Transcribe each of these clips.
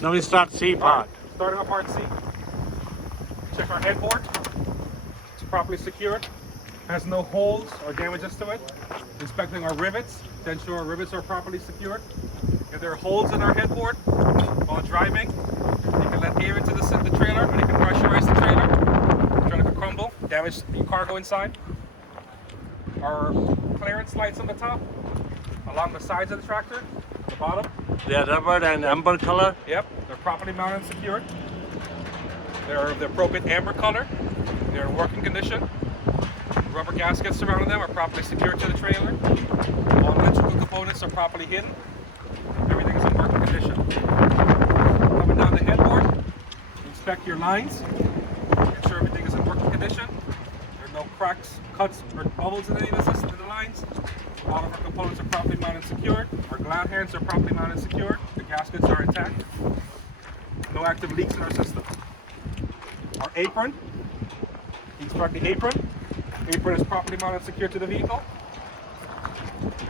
Now we start C part. Starting on part C. Check our headboard. It's properly secured. Has no holes or damages to it. Inspecting our rivets to ensure our rivets are properly secured. If there are holes in our headboard while driving, you can let air into the trailer and you can pressurize the trailer. The trailer could crumble, damage your cargo inside. Our clearance lights on the top, along the sides of the tractor, the bottom. They are rubber and amber color. Yep, they're properly mounted and secured. They're the appropriate amber color. They're in working condition. Rubber gaskets surrounding them are properly secured to the trailer. All electrical components are properly hidden. Everything is in working condition. Coming down the headboard, inspect your lines. Ensure everything is in working condition. There are no cracks, cuts, or bubbles in any of the lines. All of our components are properly mounted and secured. Our glad hands are properly mounted and secured. The gaskets are intact. No active leaks in our system. Our apron, inspect the apron. Apron is properly mounted and secured to the vehicle.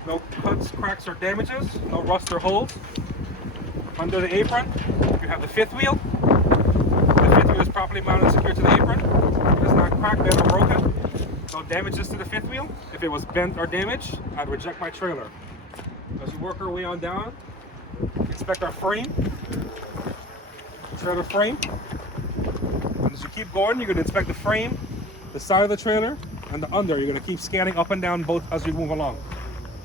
No cuts, cracks, or damages. No rust or holes. Under the apron, you have the fifth wheel. The fifth wheel is properly mounted and secured to the apron. It is not cracked, bent, or broken. No damages to the fifth wheel. If it was bent or damaged, I'd reject my trailer. As we work our way on down, inspect our frame. Trailer frame. And as you keep going, you're going to inspect the frame, the side of the trailer, and the under. You're going to keep scanning up and down both as you move along.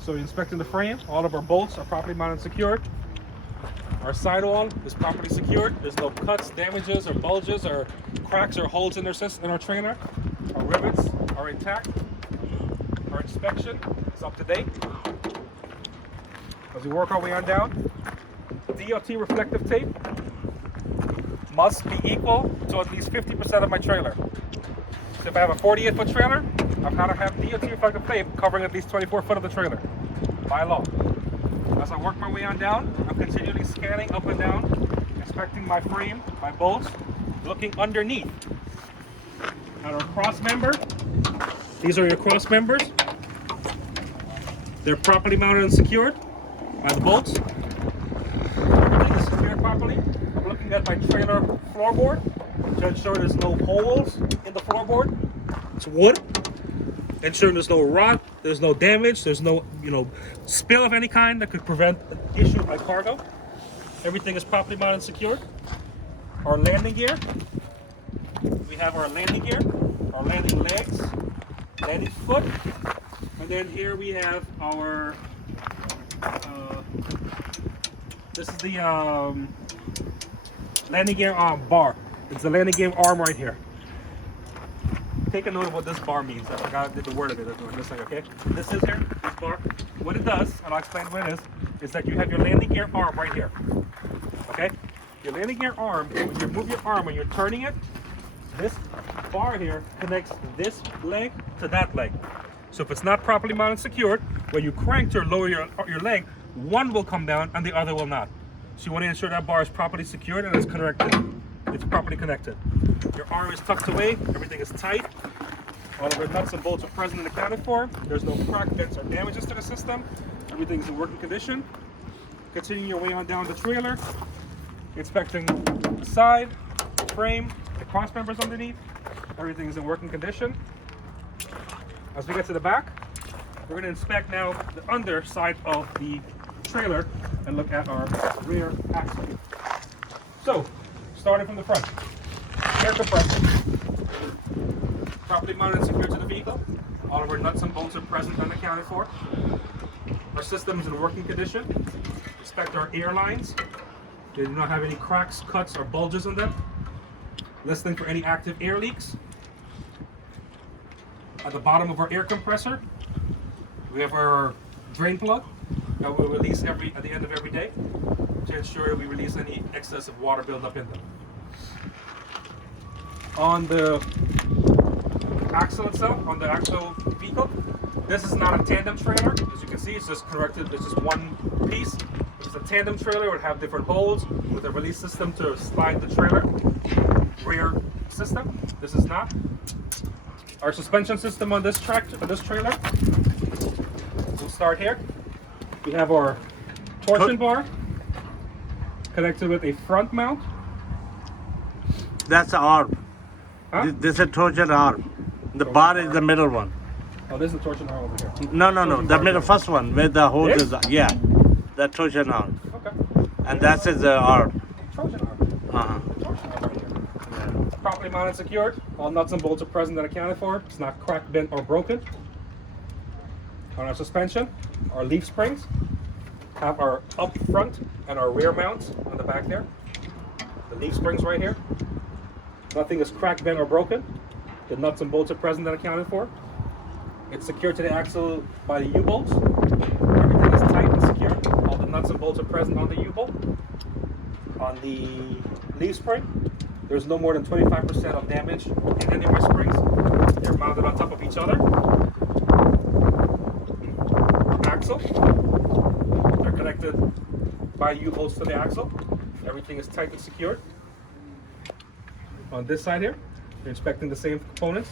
So you're inspecting the frame. All of our bolts are properly mounted and secured. Our sidewall is properly secured. There's no cuts, damages, or bulges, or cracks, or holes in our trailer. Our rivets are intact. Our inspection is up to date. As we work our way on down, DOT reflective tape must be equal to at least 50% of my trailer. So if I have a 48-foot trailer, I've got to have DOT reflective tape covering at least 24 foot of the trailer, by law. As I work my way on down, I'm continually scanning up and down, inspecting my frame, my bolts, looking underneath. At our cross member, these are your cross members. They're properly mounted and secured by the bolts. Everything is secured properly. I'm looking at my trailer floorboard to ensure there's no holes in the floorboard. It's wood. Ensuring there's no rot, there's no damage, there's no spill of any kind that could prevent an issue with my cargo. Everything is properly mounted and secured. Our landing gear. We have our landing gear, our landing legs, landing foot, and then here we have our this is the landing gear bar. It's the landing gear arm right here. Take a note of what this bar means. I forgot the word of it. This thing, okay? This is here, this bar. What it does, and I'll explain what it is that you have your landing gear arm right here. Okay? Your landing gear arm, when you move your arm, when you're turning it, this bar here connects this leg to that leg. So if it's not properly mounted and secured, when you crank to lower your leg, one will come down and the other will not. So you want to ensure that bar is properly secured and it's connected. It's properly connected. Your arm is tucked away, everything is tight. All of our nuts and bolts are present and accounted for. There's no crack, dents, or damages to the system. Everything is in working condition. Continuing your way on down the trailer, inspecting the side, the frame, the cross members underneath. Everything is in working condition. As we get to the back, we're going to inspect now the underside of the trailer and look at our rear axle. So, starting from the front, air compressor, properly mounted and secured to the vehicle. All of our nuts and bolts are present and accounted for. Our system is in working condition. Inspect our air lines. They do not have any cracks, cuts, or bulges in them. Listening for any active air leaks. At the bottom of our air compressor, we have our drain plug that we'll release at the end of every day to ensure we release any excessive water buildup in them. On the axle itself, on the actual vehicle, this is not a tandem trailer. As you can see, it's just corrected. It's just one piece. It's a tandem trailer. It would have different holes with a release system to slide the trailer. Rear system. This is not. Our suspension system on this trailer. We'll start here. We have our torsion bar, connected with a front mount. That's the arm. Huh? This is a torsion arm. The bar is the middle one. Oh, this is the torsion arm over here. No, no, no. Torsion The bar middle here. first one where the hose This? is. Yeah, the torsion arm. Okay. And that is the arm. Torsion arm. Uh-huh. Torsion arm right here. Properly mounted and secured. All nuts and bolts are present and accounted for. It's not cracked, bent, or broken. On our suspension, our leaf springs have our up front and our rear mounts on the back there. The leaf springs right here. Nothing is cracked, bent, or broken. The nuts and bolts are present and accounted for. It's secured to the axle by the U-bolts. Everything is tight and secure. All the nuts and bolts are present on the U-bolt. On the leaf spring, there's no more than 25% of damage in any of my springs. They're mounted on top of each other. Axle, they're connected by U-bolts to the axle. Everything is tight and secured. On this side here, you're inspecting the same components.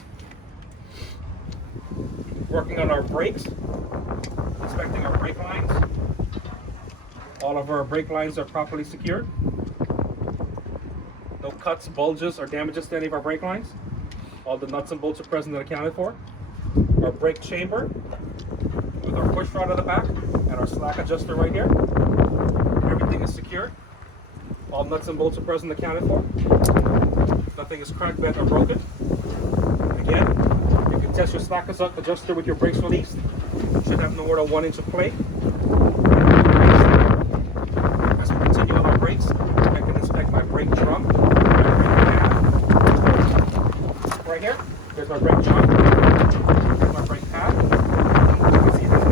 Working on our brakes, inspecting our brake lines. All of our brake lines are properly secured. No cuts, bulges, or damages to any of our brake lines. All the nuts and bolts are present and accounted for. Our brake chamber with our push rod on the back and our slack adjuster right here. Everything is secured. All nuts and bolts are present and accounted for. Nothing is cracked, bent, or broken. Again, you can test your slack adjuster with your brakes released. You should have no more than 1 inch of play. As we continue on our brakes, I can inspect my brake drum. Right here, there's my brake drum. There's my brake pad. You can see there's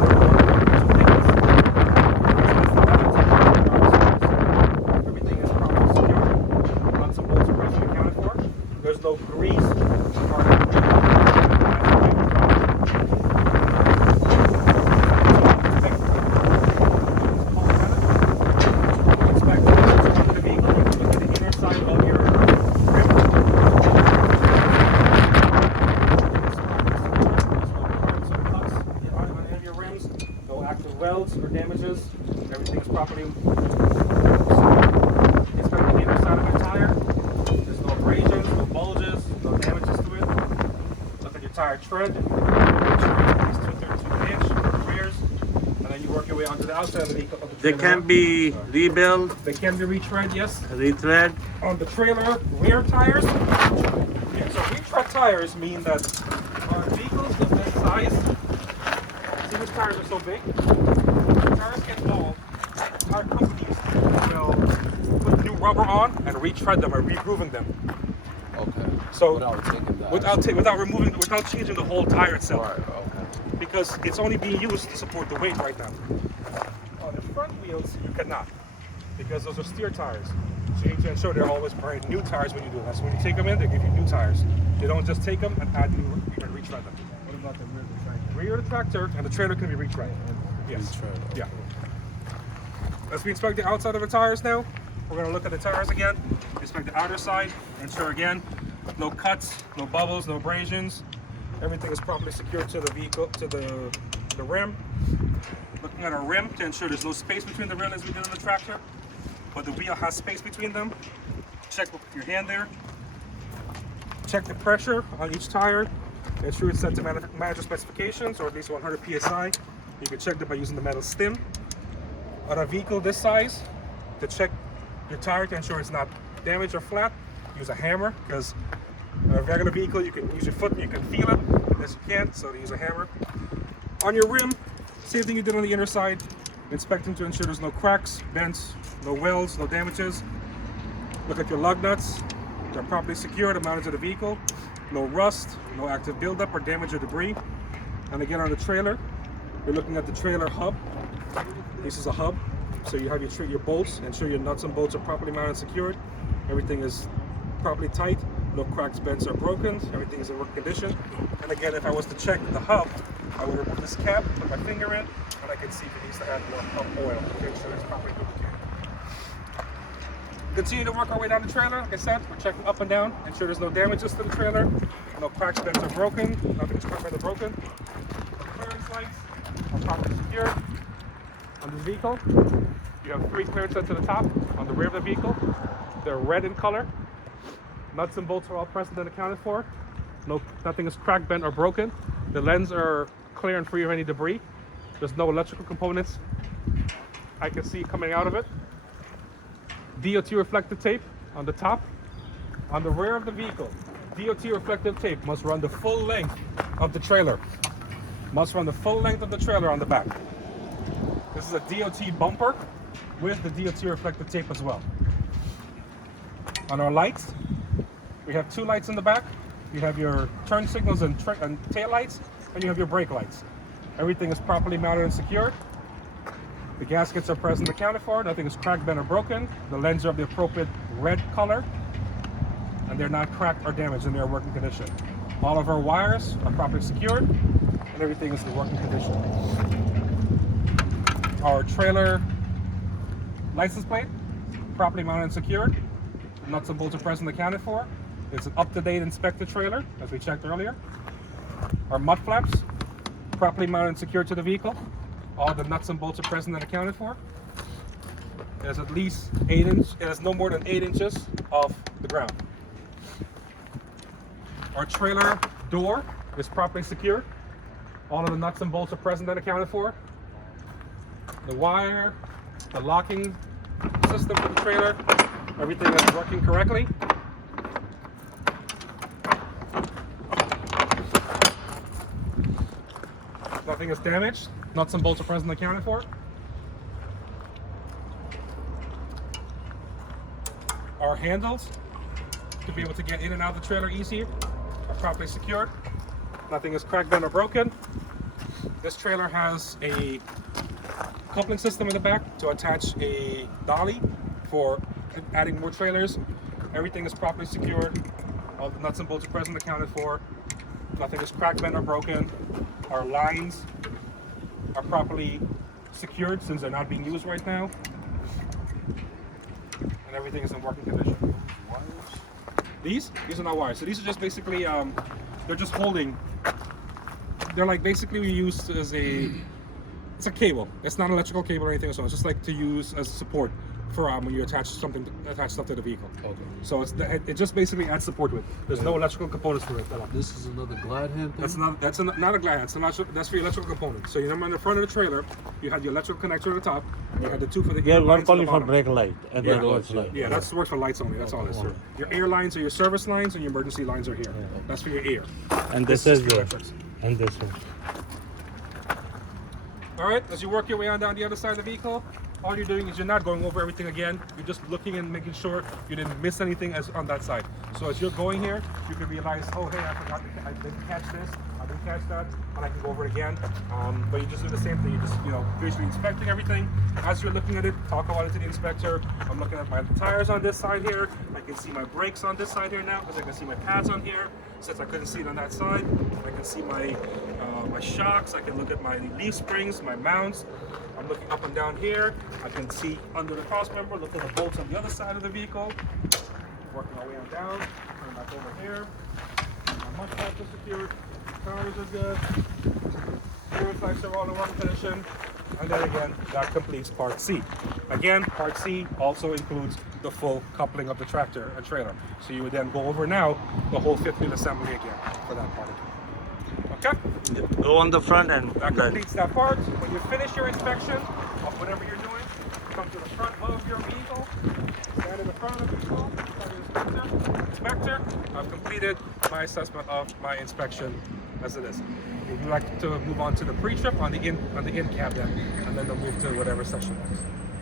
everything is properly secure. Nuts and bolts are present and accounted for. There's no grease or welds or damages. Everything is properly inspecting the inner side of my tire. There's no abrasions, no bulges, no damages to it. Look at your tire tread. Make sure it's at least 2/32 inch for the rears. And then you work your way onto the outside of the vehicle. They can be rebuilt, They can be retread, yes. rethread. On the trailer rear tires. Yeah, so retread tires mean that our vehicles of this size, see these tires are so big, tires get old, tire companies will put new rubber on and retread them or re-grooving them. Okay. So Without taking that. without changing the whole tire itself. Right. Okay. Because it's only being used to support the weight right now. On the front wheels, you cannot, because those are steer tires. So you need to ensure they're always brand new tires when you do that. So when you take them in, they give you new tires. They don't just take them and add new and retread them. What about the rear of the tractor? Rear of the tractor and the trailer can be retread. Yes. Retread, okay. Yeah. Let's inspect the outside of the tires now. We're going to look at the tires again. Inspect the outer side. Ensure again, no cuts, no bubbles, no abrasions. Everything is properly secured to the vehicle, to the rim. Looking at our rim to ensure there's no space between the rim as we did on the tractor, but the wheel has space between them. Check with your hand there. Check the pressure on each tire. Ensure it's set to manager specifications, or at least 100 psi. You can check that by using the metal stem. On a vehicle this size, to check your tire to ensure it's not damaged or flat, use a hammer, because a regular vehicle you can use your foot and you can feel it, unless you can't, so use a hammer. On your rim, same thing you did on the inner side, inspecting to ensure there's no cracks, bends, no welds, no damages. Look at your lug nuts, they're properly secured and mounted to the vehicle. No rust, no active buildup or damage or debris. And again on the trailer, you're looking at the trailer hub. This is a hub, so you have your bolts, ensure your nuts and bolts are properly mounted and secured. Everything is properly tight, no cracks, bends, or broken. Everything is in work condition. And again, if I was to check the hub, I would remove this cap, put my finger in, and I can see if it needs to have more hub oil to make sure it's properly lubricated. Continue to work our way down the trailer. Like I said, we're checking up and down, ensure there's no damages to the trailer, no cracks, bends, or broken. Nothing is cracked or broken. The clearance lights are properly secured on this vehicle. You have 3 clearance sets to the top on the rear of the vehicle. They're red in color. Nuts and bolts are all present and accounted for. Nothing is cracked, bent, or broken. The lens are clear and free of any debris. There's no electrical components I can see coming out of it. DOT reflective tape on the top. On the rear of the vehicle, DOT reflective tape must run the full length of the trailer. Must run the full length of the trailer on the back. This is a DOT bumper with the DOT reflective tape as well. On our lights, we have 2 lights in the back. You have your turn signals and tail lights, and you have your brake lights. Everything is properly mounted and secured. The gaskets are present and accounted for. Nothing is cracked, bent, or broken. The lenses are of the appropriate red color, and they're not cracked or damaged, and they're in working condition. All of our wires are properly secured, and everything is in working condition. Our trailer license plate, properly mounted and secured. The nuts and bolts are present and accounted for. It's an up-to-date inspected trailer, as we checked earlier. Our mud flaps, properly mounted and secured to the vehicle. All the nuts and bolts are present and accounted for. It has at least 8 inches. It has no more than 8 inches off the ground. Our trailer door is properly secured. All of the nuts and bolts are present and accounted for. The wire, the locking system for the trailer, everything is working correctly. Nothing is damaged. Nuts and bolts are present and accounted for. Our handles to be able to get in and out of the trailer easy are properly secured. Nothing is cracked, bent, or broken. This trailer has a coupling system in the back to attach a dolly for adding more trailers. Everything is properly secured. All the nuts and bolts are present and accounted for. Nothing is cracked, bent, or broken. Our lines are properly secured since they're not being used right now. And everything is in working condition. These are not wires. So these are just basically, they're just holding. They're like basically we use as it's a cable. It's not an electrical cable or anything. So it's just like to use as support for when you attach stuff to the vehicle. Okay. So it just basically adds support to it. There's no electrical components to it at all. This is another glad hand thing? That's not a glad hand. That's for your electrical components. So you remember on the front of the trailer, you had your electrical connector at the top, and you had the 2 for the Yeah, air one lines at the only for bottom. brake light and Yeah, then lights, watch light. Yeah, that's works for lights only. That's all it is. Sir. Your air lines are your service lines, and your emergency lines are here. That's for your air. And this is is for the electrics. and this one. All right, as you work your way on down the other side of the vehicle, all you're doing is you're not going over everything again. You're just looking and making sure you didn't miss anything on that side. So as you're going here, you can realize, oh, hey, I didn't catch this, I didn't catch that, but I can go over it again. But you just do the same thing. You just, visually inspecting everything. As you're looking at it, talk about it to the inspector. I'm looking at my tires on this side here. I can see my brakes on this side here now because I can see my pads on here. Since I couldn't see it on that side, I can see my shocks. I can look at my leaf springs, my mounts. I'm looking up and down here. I can see under the cross member, look at the bolts on the other side of the vehicle. Working my way on down, turn back over here. My mud flaps are secured, tires are good. Rear reflectors are all in working condition. And then again, that completes part C. Again, part C also includes the full coupling of the tractor and trailer. So you would then go over now the whole 5th wheel assembly again for that part. Okay? Go on the front and That completes that part. When you finish your inspection of whatever you're doing, come to the front of your vehicle, stand in the front of the vehicle, tell the inspector, I've completed my assessment of my inspection as it is. If you'd like to move on to the pre-trip on the in cab then, and then they'll move to whatever section next.